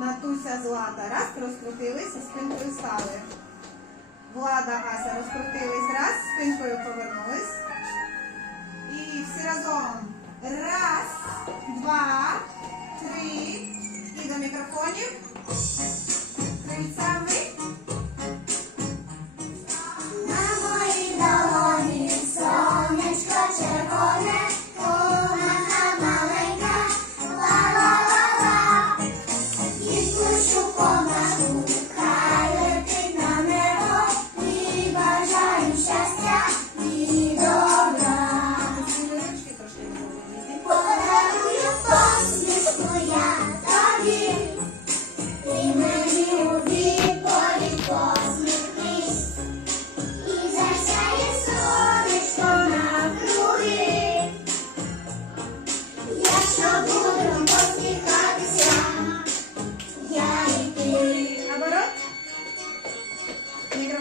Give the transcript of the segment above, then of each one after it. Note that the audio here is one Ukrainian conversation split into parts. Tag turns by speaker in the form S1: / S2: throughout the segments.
S1: Натуся Злата. Раз, розкрутилися, спинкою стали. Влада Ася розкрутились. Раз, спинкою повернулись. І всі разом. Раз, два, три. І до мікрофонів.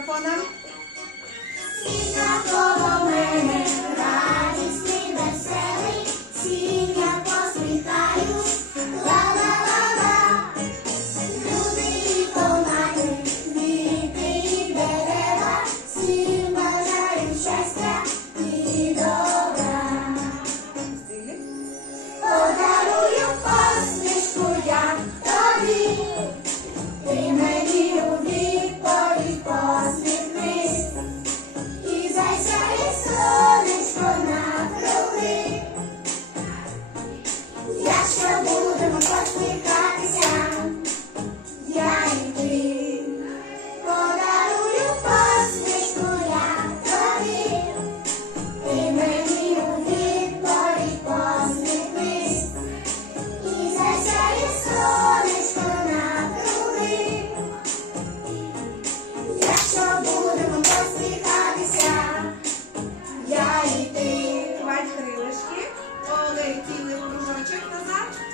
S1: Мікрофоном.
S2: Світ навколо мене радісний, веселий, всім я посміхаюсь, ла-ла-ла-ла. Люди і комахи, квіти і дерева, всім бажаю щастя і добра. Подарую посмішку
S1: в кружочок назад.